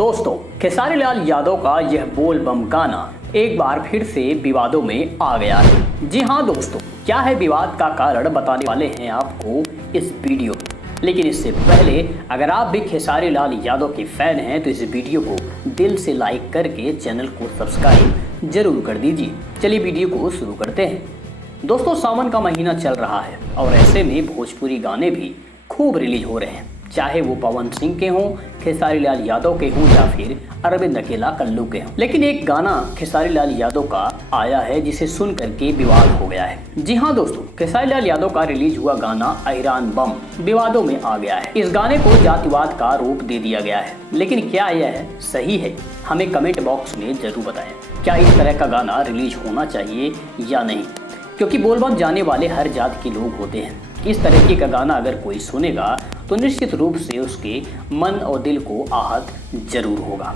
दोस्तों, खेसारी लाल यादव का यह बोल बम गाना एक बार फिर से विवादों में आ गया है। जी हाँ दोस्तों, क्या है विवाद का कारण बताने वाले हैं आपको इस वीडियो में। लेकिन इससे पहले अगर आप भी खेसारी लाल यादव के फैन हैं तो इस वीडियो को दिल से लाइक करके चैनल को सब्सक्राइब जरूर कर दीजिए। चलिए वीडियो को शुरू करते हैं। दोस्तों, सावन का महीना चल रहा है और ऐसे में भोजपुरी गाने भी खूब रिलीज हो रहे हैं, चाहे वो पवन सिंह के हों, खेसारी लाल यादव के हों या फिर अरविंद अकेला कल्लू के हों। लेकिन एक गाना खेसारी लाल यादव का आया है जिसे सुन करके विवाद हो गया है। जी हाँ दोस्तों, खेसारी लाल यादव का रिलीज हुआ गाना अहिरान बम विवादों में आ गया है। इस गाने को जातिवाद का रूप दे दिया गया है। लेकिन क्या यह सही है? हमें कमेंट बॉक्स में जरूर बताएं। क्या इस तरह का गाना रिलीज होना चाहिए या नहीं? क्योंकि बोलबम जाने वाले हर जात के लोग होते हैं। इस तरीके का गाना अगर कोई सुनेगा तो निश्चित रूप से उसके मन और दिल को आहत जरूर होगा।